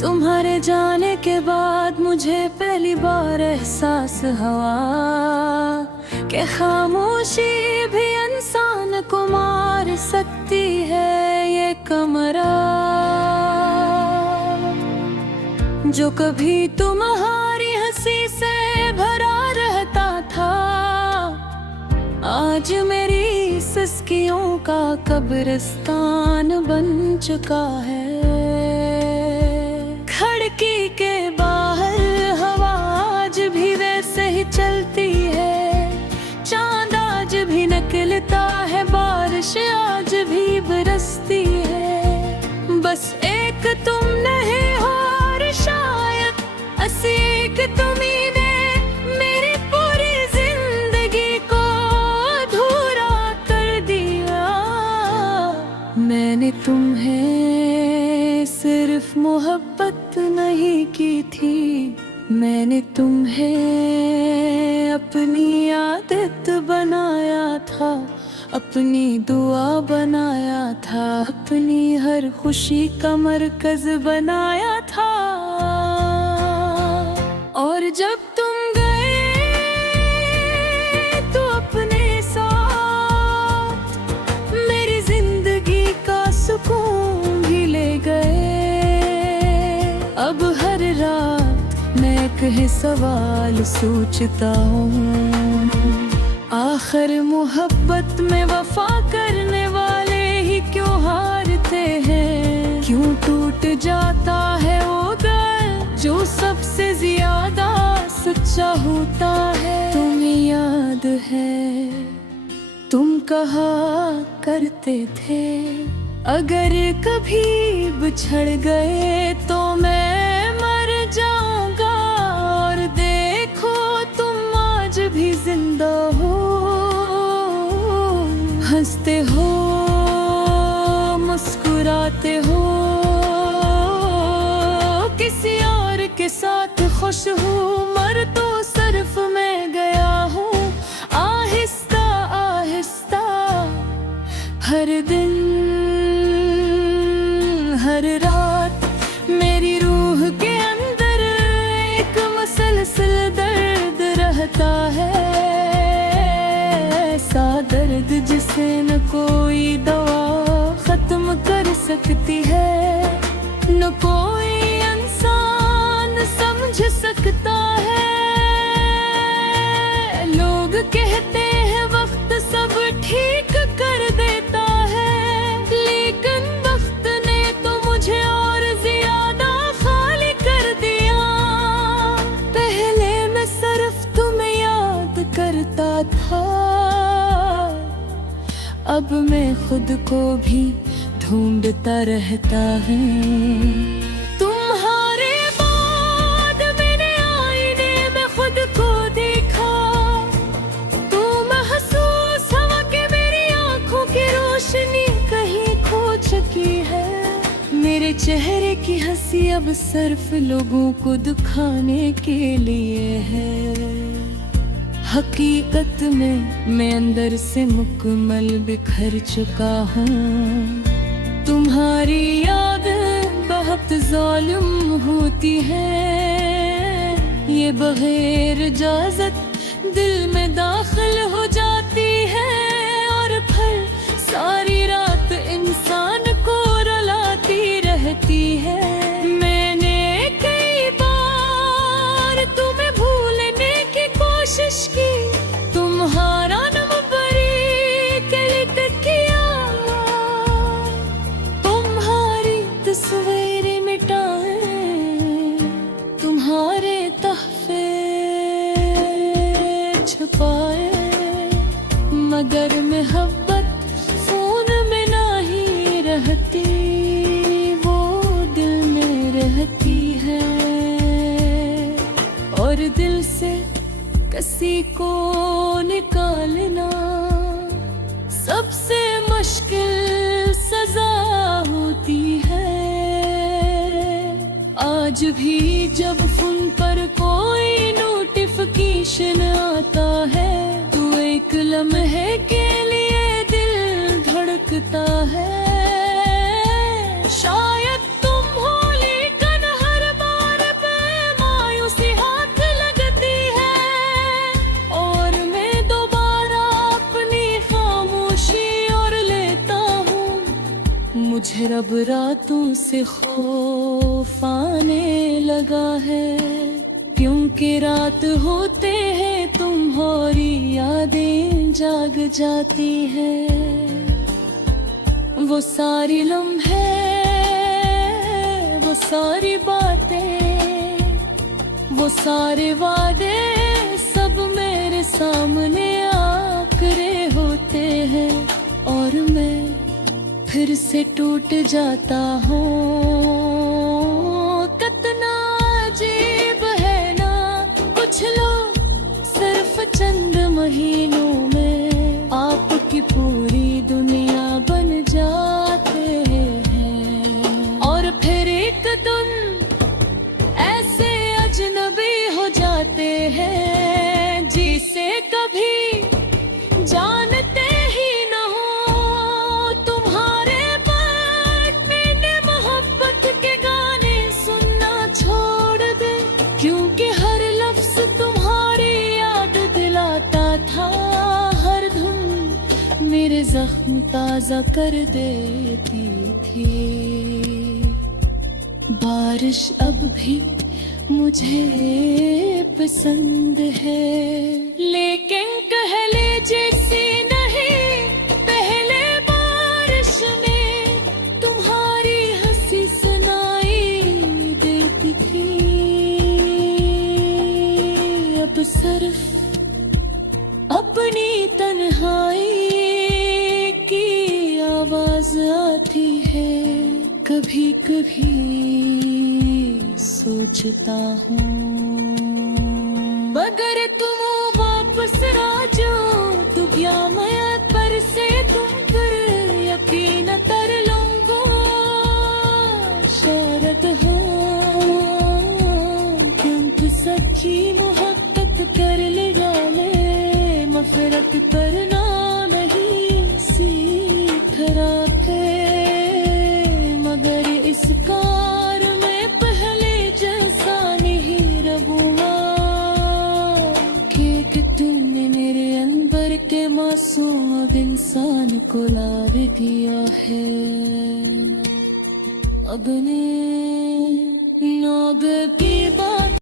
तुम्हारे जाने के बाद मुझे पहली बार एहसास हुआ कि खामोशी भी इंसान को मार सकती है। ये कमरा जो कभी तुम्हारी हंसी से भरा रहता था, आज मेरी सिसकियों का कब्रिस्तान बन चुका है। खिड़की के बाहर हवा आज भी वैसे ही चलती है, चांद आज भी निकलता है, बारिश आज भी बरसती है। बस एक तुम नहीं हो और शायद एक तुम ही ने मेरी पूरी जिंदगी को अधूरा कर दिया। मैंने तुम्हें सिर्फ मोहब्बत नहीं की थी, मैंने तुम्हें अपनी आदत बनाया था, अपनी दुआ बनाया था, अपनी हर खुशी का मरकज बनाया था। और जब तुम गए तो अपने साथ मेरी जिंदगी का सुकून भी ले गए। अब हर रात मैं एक सवाल सोचता हूँ, आखिर मोहब्बत में वफा करने वाले ही क्यों हारते हैं? क्यों टूट जाता है वो दिल जो सबसे ज्यादा सच्चा होता है? तुम्हें याद है तुम कहा करते थे, अगर कभी बिछड़ गए तो मैं मर जाऊंगा। और देखो तुम आज भी जिंदा हो, हंसते हो, मुस्कुराते हो, किसी और के साथ खुश हूँ। मर तो सिर्फ मैं गया हूँ, आहिस्ता आहिस्ता हर दिन हर रात मेरी रूह के अंदर एक मुसलसल दर्द रहता है। ऐसा दर्द जिसे न कोई दवा खत्म कर सकती है, न कोई इंसान समझ सकता है। लोग कहते हैं वक्त सब ठीक कर देता है, लेकिन वक्त ने तो मुझे और ज्यादा खाली कर दिया। पहले मैं सिर्फ तुम्हें याद करता था, अब मैं खुद को भी ढूंढता रहता है। तुम्हारे बाद मैंने आईने में खुद को देखा, तो महसूस हुआ कि मेरी आंखों की रोशनी कहीं खो चुकी है। मेरे चेहरे की हंसी अब सिर्फ लोगों को दिखाने के लिए है। हकीकत में मैं अंदर से मुकम्मल बिखर चुका हूँ। तुम्हारी याद बहुत ज़ालिम होती है, ये बगैर इजाज़त दिल में दाखिल हो जाती है, और फिर सारी रात इंसान को रुलाती रहती है। मैंने कई बार तुम्हें भूलने की कोशिश की, तुम्हारा नाम बरी के लिख किया, तुम्हारी तस्वीरें मिटाए, तुम्हारे तहफे छुपाए, मगर मोहब्बत फोन में नहीं रहती, वो दिल में रहती है। और दिल से किसी को निकालना सबसे मुश्किल सजा होती है। आज भी जब फोन पर कोई नोटिफिकेशन आता अब रातों से खौफ आने लगा है, क्योंकि रात होते हैं तुम्हारी यादें जाग जाती हैं। वो सारी लम्हे, वो सारी बातें, वो सारे वादे सब मेरे सामने आकरे होते हैं, और मैं फिर से टूट जाता हूँ। कितना अजीब है ना, कुछ लोग सिर्फ चंद महीनों में आपकी पूरी दुनिया बन जाते हैं, और फिर एक दिन ऐसे अजनबी हो जाते हैं जिसे कभी जानते ही न हो। तुम्हारे बारे में मोहब्बत के गाने सुनना छोड़ दे, क्योंकि हर लफ्ज तुम्हारी याद दिलाता था, हर धुन मेरे जख्म ताजा कर देती थी। बारिश अब भी मुझे पसंद है, लेकिन कह लीजिए नहीं, पहले बारिश में तुम्हारी हंसी सुनाई देती थी। अब सिर्फ अपनी तन्हाई की आवाज आती है। कभी कभी सोचता हूँ, मगर तुम वापस आ जाओ तो क्या मैं पर से तुम पर यकीन कर लूँगा। शायद हो क्योंकि सच्ची मोहब्बत कर ले जाने, मफरत करना नहीं सीख रखे, मगर इस कार में पहले जैसा नहीं रबुआ, कि तुमने मेरे अंदर के मासूम अब इंसान को लार दिया है। अब ने